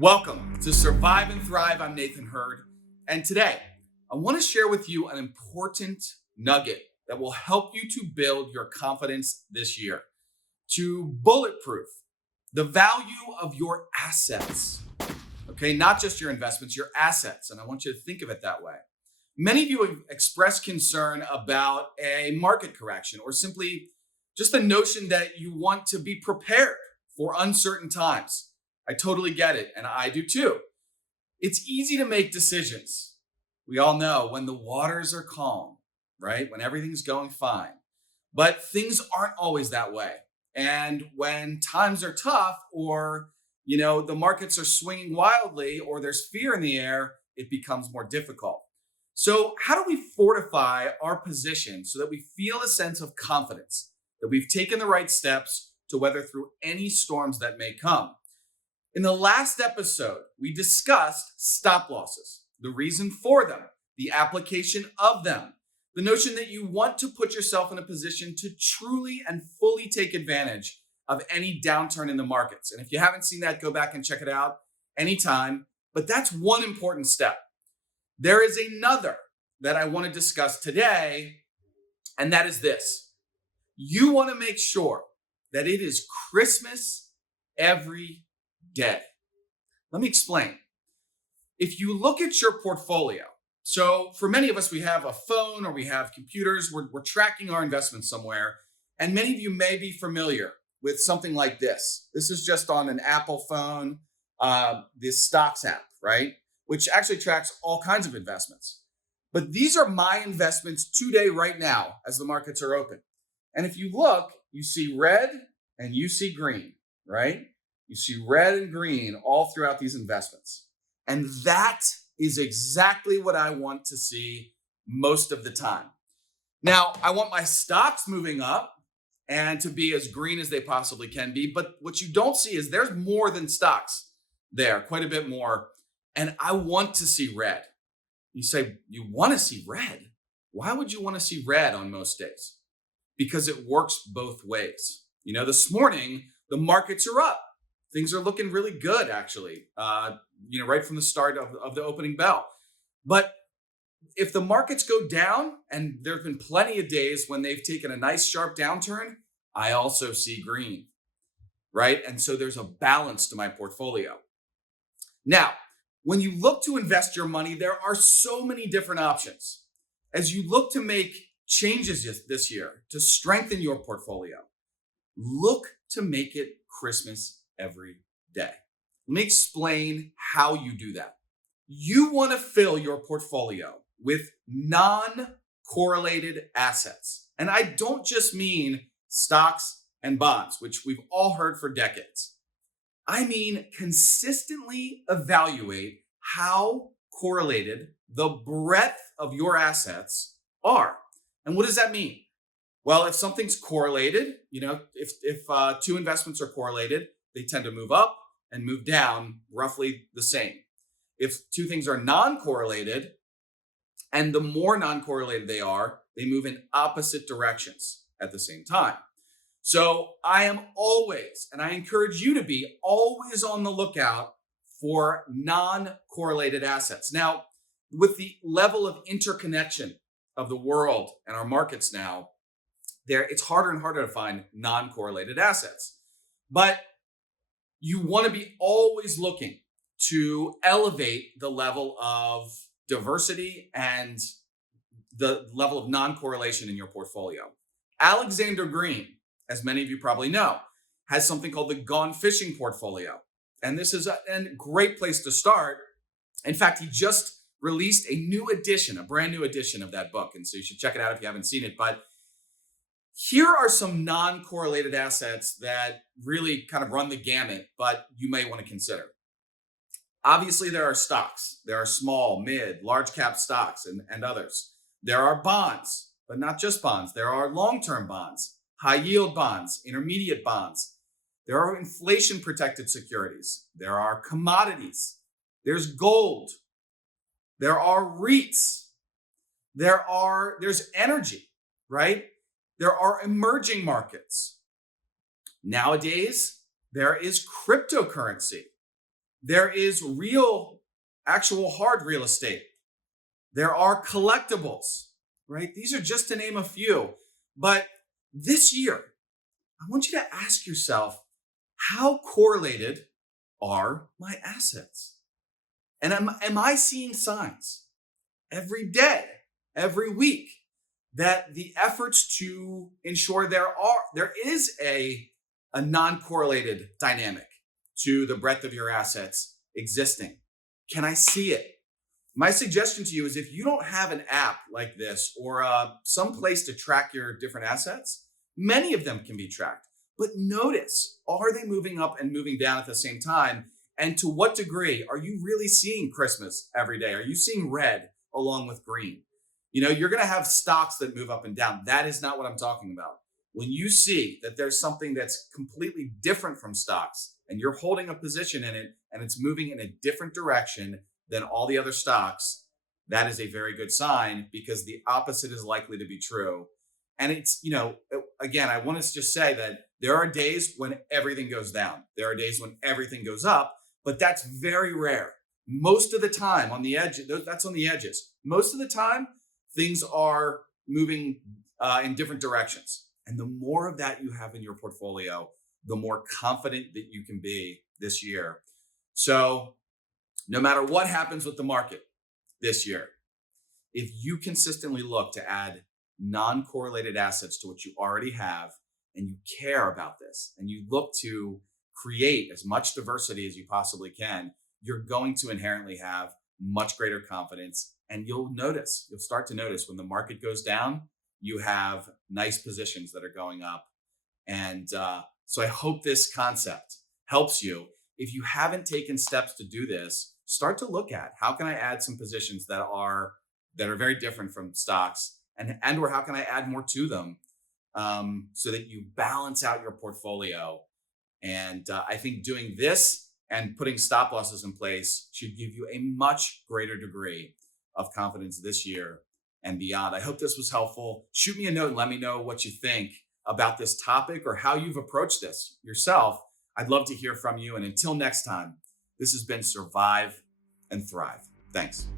Welcome to Survive and Thrive. I'm Nathan Hurd. And today, I want to share with you an important nugget that will help you to build your confidence this year, to bulletproof the value of your assets. Okay, not just your investments, your assets. And I want you to think of it that way. Many of you have expressed concern about a market correction or simply just the notion that you want to be prepared for uncertain times. I totally get it, and I do too. It's easy to make decisions. We all know when the waters are calm, right? When everything's going fine. But things aren't always that way. And when times are tough or, the markets are swinging wildly or there's fear in the air, it becomes more difficult. So how do we fortify our position so that we feel a sense of confidence that we've taken the right steps to weather through any storms that may come? In the last episode, we discussed stop losses, the reason for them, the application of them, the notion that you want to put yourself in a position to truly and fully take advantage of any downturn in the markets. And if you haven't seen that, go back and check it out anytime. But that's one important step. There is another that I want to discuss today, and that is this. You want to make sure that it is Christmas every day. Let me explain. If you look at your portfolio, so for many of us, we have a phone or we have computers, we're tracking our investments somewhere. And many of you may be familiar with something like this. This is just on an Apple phone, this Stocks app, right? Which actually tracks all kinds of investments. But these are my investments today, right now, as the markets are open. And if you look, you see red and you see green, right? You see red and green all throughout these investments. And that is exactly what I want to see most of the time. Now, I want my stocks moving up and to be as green as they possibly can be. But what you don't see is there's more than stocks there, quite a bit more. And I want to see red. You say, you want to see red? Why would you want to see red on most days? Because it works both ways. This morning, the markets are up. Things are looking really good, actually, right from the start of the opening bell. But if the markets go down, and there have been plenty of days when they've taken a nice sharp downturn, I also see green, right? And so there's a balance to my portfolio. Now, when you look to invest your money, there are so many different options. As you look to make changes this year to strengthen your portfolio, look to make it Christmas every day. Let me explain how you do that. You want to fill your portfolio with non-correlated assets. And I don't just mean stocks and bonds, which we've all heard for decades. I mean consistently evaluate how correlated the breadth of your assets are. And what does that mean? Well, if something's correlated, if two investments are correlated, they tend to move up and move down roughly the same. If two things are non-correlated, and the more non-correlated they are, they move in opposite directions at the same time. So I am always, and I encourage you to be always on the lookout for non-correlated assets. Now, with the level of interconnection of the world and our markets now, it's harder and harder to find non-correlated assets. But you want to be always looking to elevate the level of diversity and the level of non-correlation in your portfolio. Alexander Green, as many of you probably know, has something called the Gone Fishing portfolio. And this is a great place to start. In fact, he just released a brand new edition of that book. And so you should check it out if you haven't seen it. But here are some non-correlated assets that really kind of run the gamut, but you may want to consider. Obviously, there are stocks. There are small, mid, large cap stocks and others. There are bonds, but not just bonds. There are long-term bonds, high yield bonds, intermediate bonds. There are inflation protected securities. There are commodities. There's gold. There are REITs. There's energy, right? There are emerging markets. Nowadays, there is cryptocurrency. There is actual hard real estate. There are collectibles, right? These are just to name a few. But this year, I want you to ask yourself, how correlated are my assets? And am I seeing signs every day, every week, that the efforts to ensure there is a non-correlated dynamic to the breadth of your assets existing? Can I see it? My suggestion to you is, if you don't have an app like this or some place to track your different assets, many of them can be tracked. But notice, are they moving up and moving down at the same time? And to what degree are you really seeing Christmas every day? Are you seeing red along with green? You're going to have stocks that move up and down. That is not what I'm talking about. When you see that there's something that's completely different from stocks and you're holding a position in it and it's moving in a different direction than all the other stocks, that is a very good sign, because the opposite is likely to be true. And it's, again, I want to just say that there are days when everything goes down. There are days when everything goes up, but that's very rare. Most of the time on the edge, that's on the edges. Most of the time, things are moving in different directions. And the more of that you have in your portfolio, the more confident that you can be this year. So no matter what happens with the market this year, if you consistently look to add non-correlated assets to what you already have, and you care about this, and you look to create as much diversity as you possibly can, you're going to inherently have much greater confidence. And you'll start to notice when the market goes down, you have nice positions that are going up. And so I hope this concept helps you. If you haven't taken steps to do this, start to look at, how can I add some positions that are very different from stocks, and or how can I add more to them, so that you balance out your portfolio. And I think doing this and putting stop losses in place should give you a much greater degree of confidence this year and beyond. I hope this was helpful. Shoot me a note and let me know what you think about this topic or how you've approached this yourself. I'd love to hear from you. And until next time, this has been Survive and Thrive. Thanks.